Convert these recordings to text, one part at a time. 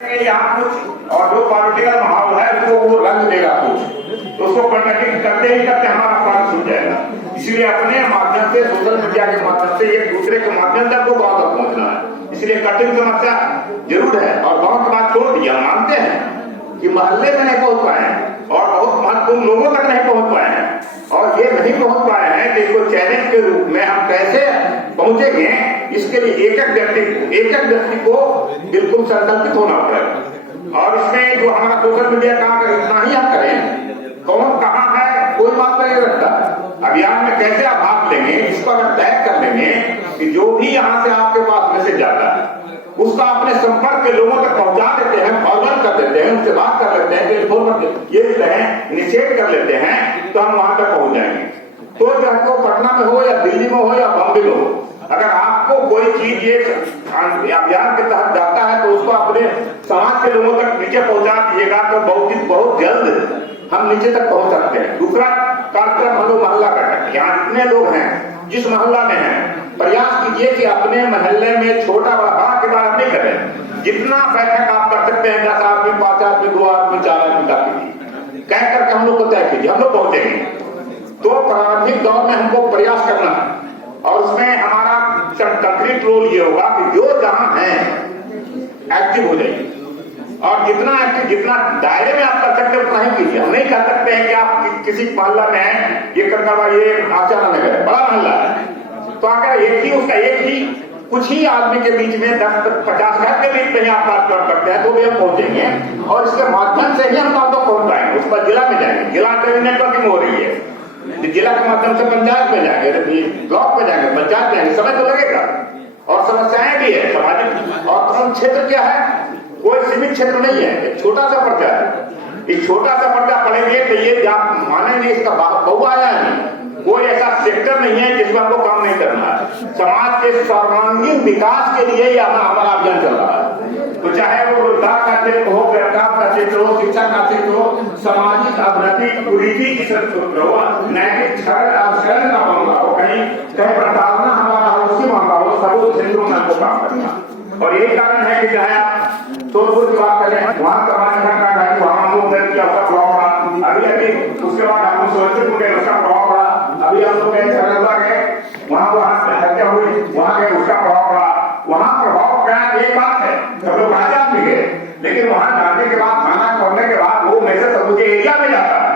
यहाँ कुछ और जो पॉलिटिकल माहौल है उसको वो रंग देगा कुछ, तो उसको कंडक्टिंग करते ही करते हमारा प्राण छूट जाएगा। इसलिए अपने माध्यम से, सोशल मीडिया के माध्यम से, एक दूसरे के माध्यम से आपको गाँव तक पहुंचना है। इसलिए कठिन समस्या जरूर है और गाँव की बात छोड़ दिया, मानते हैं कि मोहल्ले में नहीं पहुंच पाए हैं और बहुत महत्वपूर्ण लोगों तक नहीं पहुंच पाए हैं, और ये नहीं पहुंच पाए हैं कि इसको चैलेंज के रूप में हम कैसे पहुंचेंगे, इसके लिए एक एक व्यक्ति को बिल्कुल संकल्पित होना पड़ेगा। और इसमें जो हमारा सोशल मीडिया काम करे इतना ही हम करें, कौन कहाँ है कोई बात नहीं रखता। अभियान में कैसे आप भाग लेंगे इसको अगर तय कर लेंगे कि जो भी यहाँ से आपके पास मैसेज जाता है उसका अपने संपर्क के लोगों तक पहुंचा देते हैं, फॉरवर्ड कर देते हैं, उनसे बात कर लेते हैं, ये इनिशिएट कर लेते हैं, तो हम वहां तक पहुंच जाएंगे। तो चाहे वो पटना में हो या दिल्ली में हो या बॉम्बे में हो, अगर आपको कोई चीज ये अभियान के तहत जाता है तो उसको अपने समाज के लोगों तक नीचे पहुंचा दीजिएगा, तो बहुत जल्द हम नीचे तक पहुंच सकते हैं। दूसरा कार्यक्रम हम लोग मोहल्ला बैठक, यहाँ जितने लोग हैं जिस मोहल्ला में हैं, प्रयास कीजिए कि अपने मोहल्ले में छोटा बड़ा के बात नहीं करें, जितना बैठक आप कर सकते हैं, 10 आदमी, 5 आदमी, 2 आदमी, 4 आदमी का कीजिए, कह करके हम लोग को तय कीजिए, हम लोग पहुंचेंगे। तो प्रारंभिक दौर में हमको प्रयास करना है और उसमें हमारा कंक्रीट रोल ये होगा कि जो जहां है एक्टिव हो जाइए, और जितना एक्टिव, जितना दायरे में आप कर सकते हैं उतना ही कीजिए। हम नहीं कह सकते हैं कि आप किसी मोहल्ला में है, ये करना ये आचार्य नगर है, बड़ा मोहल्ला है, तो अगर एक ही कुछ ही आदमी के बीच में 10-50 घर के बीच में आप बात करते हैं तो भी हम पहुंचेंगे, और इसके माध्यम से ही हम काम तक पहुंच पाएंगे। उस पर जिला में जाएंगे, जिला में नेटवर्किंग हो रही है, जिला के माध्यम से पंचायत में जाएंगे, ब्लॉक में जाएंगे, पंचायत में जाएंगे, समय तो लगेगा और समस्याएं भी है सामाजिक। और तुरंत क्षेत्र क्या है, कोई सीमित क्षेत्र नहीं है, एक छोटा सा पर्चा है। इस छोटा सा पर्चा पड़ेंगे तो ये आप मानेंगे इसका बहु आया नहीं, कोई ऐसा सेक्टर नहीं है जिसमें हमको काम नहीं करना है। समाज के सर्वांगीण विकास के लिए यह हमारा अभियान चल रहा है, तो चाहे वो रोजगार का क्षेत्र हो, व्यापार का क्षेत्र हो, शिक्षा का क्षेत्र हो, सामाजिक अवनति, कुरीति की क्षेत्र हो, नैतिक शरण का मामला हो, कहीं प्रताड़ना हमारा उसकी मामला हो, सब क्षेत्रों में हमको काम करना। और यही कारण है कि चाहे आप सोनपुर की बात करें, वहां वहां हम लोग उसका प्रभाव पड़ा, अभी उसके बाद हम लोग सोनपुर गए, उसका प्रभाव पड़ा, अभी हम लोग गए सरलता गए, वहां हत्या हुई, वहां गए, उसका प्रभाव पड़ा। वहां प्रभाव क्या एक बात है, सब लोग आ जाते हैं, लेकिन वहां जाने के बाद, खाना करने के बाद वो मैसेज सब के एरिया में जाता है,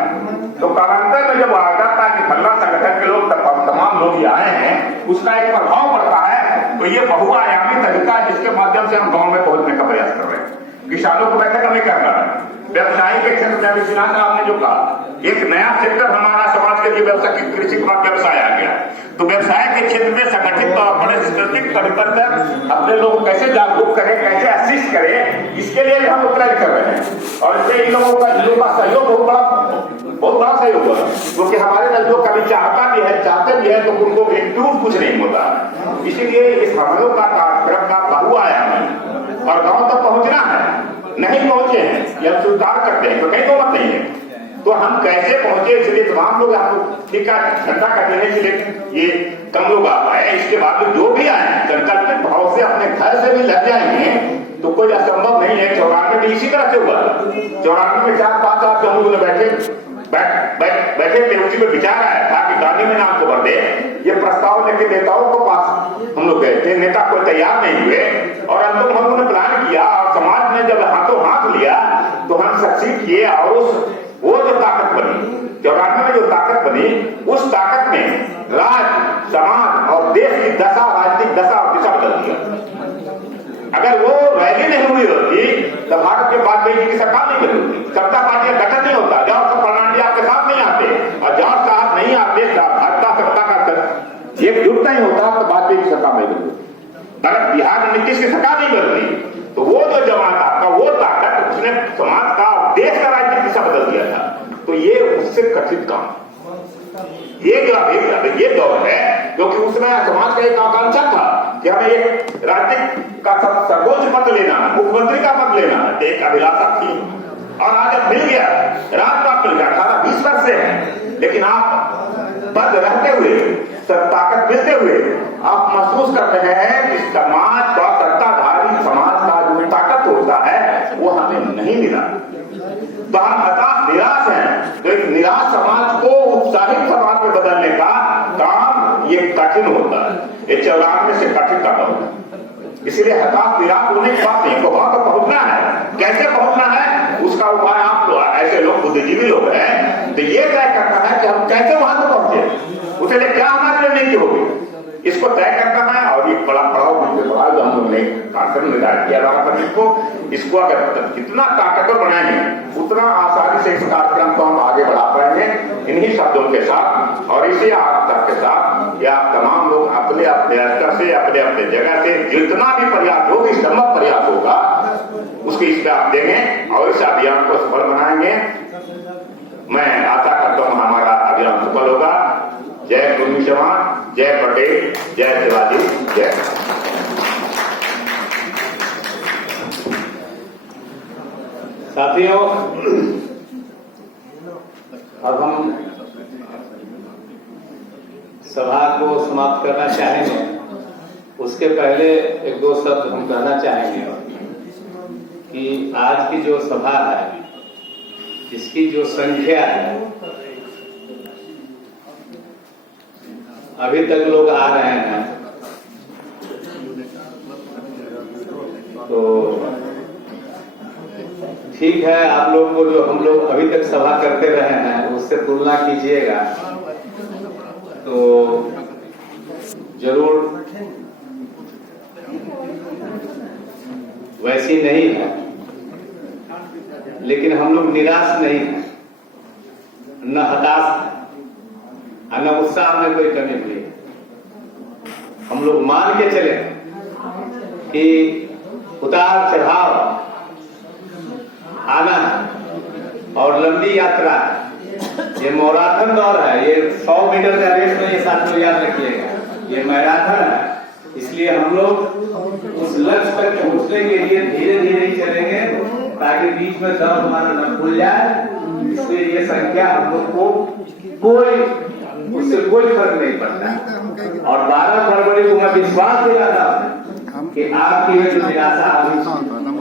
तो कालांतर में जब आ जाता है कि फल्ला संगठन के लोग तमाम लोग आए हैं, उसका एक प्रभाव पड़ता है। तो ये बहुआयामी तरीका है जिसके माध्यम से हम गांव में पहुंचने का प्रयास कर रहे हैं। किसानों को बैठक हमें करना है, व्यवसाय के क्षेत्र में अभी सिन्हा साहब ने जो कहा, एक नया सेक्टर हमारा समाज के लिए व्यवसाय, कृषि का व्यवसाय आ गया, तो व्यवसाय के क्षेत्र में संगठित तौर पर अपने लोगों को कैसे जागरूक करें, कैसे असिस्ट करें, इसके लिए हम उपलब्ध कर रहे हैं। और इससे इन लोगों का सहयोग बहुत बड़ा सहयोग है, क्योंकि हमारे लोग कभी चाहते भी है तो उनको इंक्लूड कुछ नहीं होता। इसीलिए इस हम लोग का कार्यक्रम का बहुआयामी और गांव तक पहुंचना है, नहीं पहुंचे हैं या स्वीकार करते हैं तो कहीं तो मत नहीं है, तो हम कैसे पहुंचे, इसलिए तमाम लोग आपको ठीक है ठंडा कर देने के लिए ये कम लोग आ पाए। इसके बाद जो भी आए संकल्पित भाव से अपने घर से भी लग जाएंगे तो कोई असंभव नहीं है। 94 में इसी तरह से हुआ, 94 में 4-5 आदमी हम लोग बैठे थे, उसी में विचार आया था कि गांधी में नाम को भर दे, ये प्रस्ताव लेके नेताओं को पास हम लोग गए थे, नेता कोई तैयार नहीं हुए, और हम लोगों ने प्लान किया और समाज ने जब हाथों हाथ लिया तो हम सक्सीड किए, और वो जो ताकत बनी 94 में, जो ताकत बनी, उस ताकत में राज्य, समाज और देश की दशा, राजनीतिक दशा और दिशा बदल दिया। अगर वो रैली नहीं हुई होती तो भारत के बाद की सरकार नहीं बनी होती, सत्ता पार्टियां गठन नहीं होता, जहां प्रणाली आपके साथ नहीं आते, और जहां साथ नहीं आते भाजपा सत्ता का एकजुट नहीं होता तो भाजपा की सरकार नहीं बनती। अगर बिहार में नीतीश की सरकार नहीं बनती तो वो जो जमात आपका, वो ताकत, उसने समाज का, देश का राजनीतिक दिशा बदल दिया था। तो ये उससे कठिन काम, ये जो अभी ये दौर है, क्योंकि उसमें समाज का एक आकांक्षा था कि हमें एक राजनीतिक का सर्वोच्च पद लेना है, मुख्यमंत्री का पद लेना है, एक अभिलाषा थी, और आज अब मिल गया, राजपाट मिल गया, 18-20 वर्ष से है, लेकिन आप पद रहते हुए, ताकत मिलते हुए आप महसूस कर रहे हैं कि समाज का, सत्ताधारी समाज का जो ताकत होता है निराश समाज को उत्साहित समाज में बदलने का काम ये कठिन होता है, ये 94 से कठिन का होता है। इसलिए हताश निराश होने की बात नहीं, वहां तो पहुंचना है। कैसे पहुंचना है उसका उपाय आप ऐसे लोग बुद्धिजीवी लोग हैं तो ये तय करना है कि हम कैसे वहां तक पहुंचे, उसके लिए क्या हमारे लिए नहीं होगी, इसको तय करना है। और ये बड़ा पड़ाव जो हम लोग ने कार्यक्रम निर्धारित किया को, इसको अगर कितना ताकतवर बनाएंगे उतना आसानी से इस कार्यक्रम को हम आगे बढ़ा पाएंगे। इन्हीं शब्दों के साथ और इसी आस्था के साथ या तमाम लोग अपने अपने स्तर से अपने अपने जगह से जितना भी प्रयास होगा, संभव प्रयास होगा, उसकी इस पे आप देंगे और इस अभियान को सफल बनाएंगे। मैं आशा करता हूँ हमारा अभियान सफल होगा। जय कुर्मी समाज, जय पटेल, जय शिवाजी, जय। साथियों, अब हम सभा को समाप्त करना चाहेंगे। उसके पहले एक दो शब्द हम कहना चाहेंगे कि आज की जो सभा है, इसकी जो संख्या है, अभी तक लोग आ रहे हैं तो ठीक है। आप लोग को जो हम लोग अभी तक सभा करते रहे हैं उससे तुलना कीजिएगा तो जरूर वैसी नहीं है, लेकिन हम लोग निराश नहीं हैं, न हताश हैं, न उत्साह में कोई कमी नहीं। हम लोग मान के चले कि उतार चढ़ाव आना है और लंबी यात्रा है। ये मैराथन दौड़ है, ये 100 मीटर का रेस में, ये साथ याद रखिएगा, ये मैराथन है। इसलिए हम लोग उस लक्ष्य तक पहुंचने के लिए धीरे धीरे ही चलेंगे ताकि बीच में दम हमारा न भूल जाए। इसलिए ये संख्या हम लोग को उससे कोई फर्क नहीं पड़ता। और 12 फरवरी को मैं विश्वास दिलाता हूं कि आपकी ये जो निराशा अभी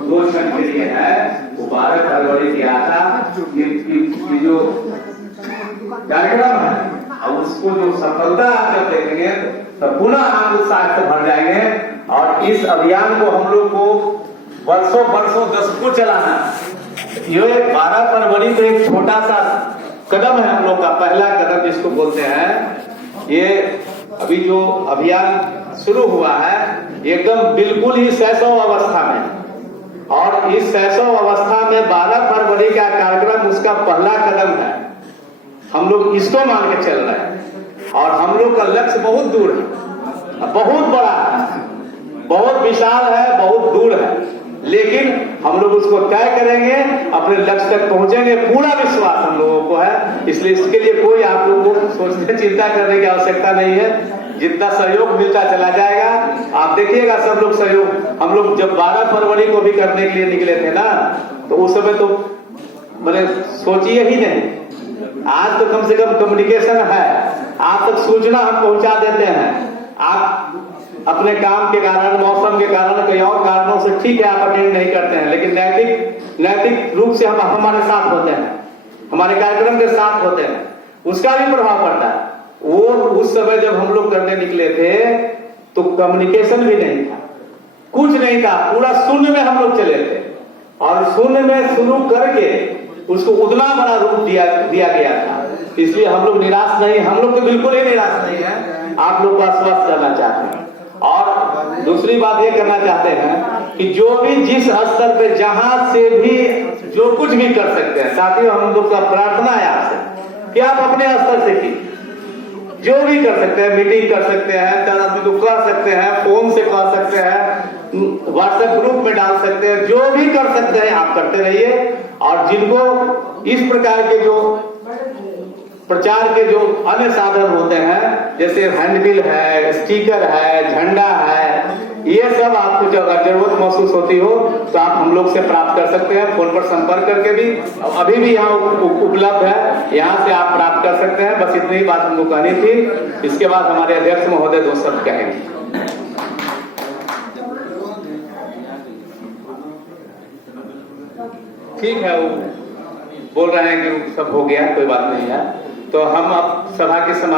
2 क्षण के लिए है, वो 12 फरवरी की आशा की जो कार्यक्रम है और उसको जो सफलता आप जब देखेंगे तो पुनः आप उत्साह से भर जाएंगे। और इस अभियान को हम लोग को वर्षों दशकों चलाना। ये 12 फरवरी तो एक छोटा सा कदम है, हम लोग का पहला कदम जिसको बोलते हैं। ये अभी जो अभियान शुरू हुआ है एकदम बिल्कुल ही शैशव अवस्था में, और इस शैशव अवस्था में 12 फरवरी का कार्यक्रम उसका पहला कदम है। हम लोग इसको मान के चल रहे हैं और हम लोग का लक्ष्य बहुत दूर है, बहुत बड़ा है, बहुत विशाल है, बहुत दूर है, लेकिन हम लोग उसको तय करेंगे, अपने लक्ष्य तक पहुंचेंगे, पूरा विश्वास हम लोगों को है। इसलिए इसके लिए कोई आप लोगों को सोचने चिंता करने की आवश्यकता नहीं है। जितना सहयोग मिलता चला जाएगा, आप देखिएगा सब लोग सहयोग। हम लोग जब 12 फरवरी को भी करने के लिए निकले थे ना, तो उस समय तो मैंने सोचिए ही नहीं। आज तो कम से कम कम्युनिकेशन है, आप तक सूचना हम पहुंचा देते हैं। आप अपने काम के कारण, मौसम के कारण, कई और कारणों से ठीक है आप अटेंड नहीं करते हैं, लेकिन नैतिक रूप से हम हमारे साथ होते हैं, हमारे कार्यक्रम के साथ होते हैं, उसका भी प्रभाव पड़ता है। वो उस समय जब हम लोग करने निकले थे तो कम्युनिकेशन भी नहीं था, कुछ नहीं था, पूरा शून्य में हम लोग चले थे। और शून्य में शुरू करके उसको उतना बड़ा रूप दिया गया था। इसलिए हम लोग निराश नहीं, हम लोग तो बिल्कुल ही निराश नहीं है। आप लोग को आश्वस्त करना चाहते हैं। और दूसरी बात ये करना चाहते हैं कि जो भी जिस स्तर पे जहां से भी जो कुछ भी कर सकते हैं, साथियों हम लोग का प्रार्थना है आपसे कि आप अपने स्तर से की जो भी कर सकते हैं, मीटिंग कर सकते हैं, 4 आदमी को कर सकते हैं, फोन से कर सकते हैं, व्हाट्सएप ग्रुप में डाल सकते हैं, जो भी कर सकते हैं आप करते रहिए। और जिनको इस प्रकार के जो प्रचार के जो अन्य साधन होते हैं, जैसे हैंडबिल है, स्टिकर है, झंडा है, ये सब आपको जब जरूरत महसूस होती हो तो आप हम लोग से प्राप्त कर सकते हैं, फोन पर संपर्क करके भी। अभी भी यहाँ उपलब्ध है, यहाँ से आप प्राप्त कर सकते हैं। बस इतनी ही बात हमको कहनी थी। इसके बाद हमारे अध्यक्ष महोदय 2 शब्द कहेंगे। ठीक है, वो बोल रहे हैं कि सब हो गया, कोई बात नहीं है। तो हम अब सभा के समाप्ति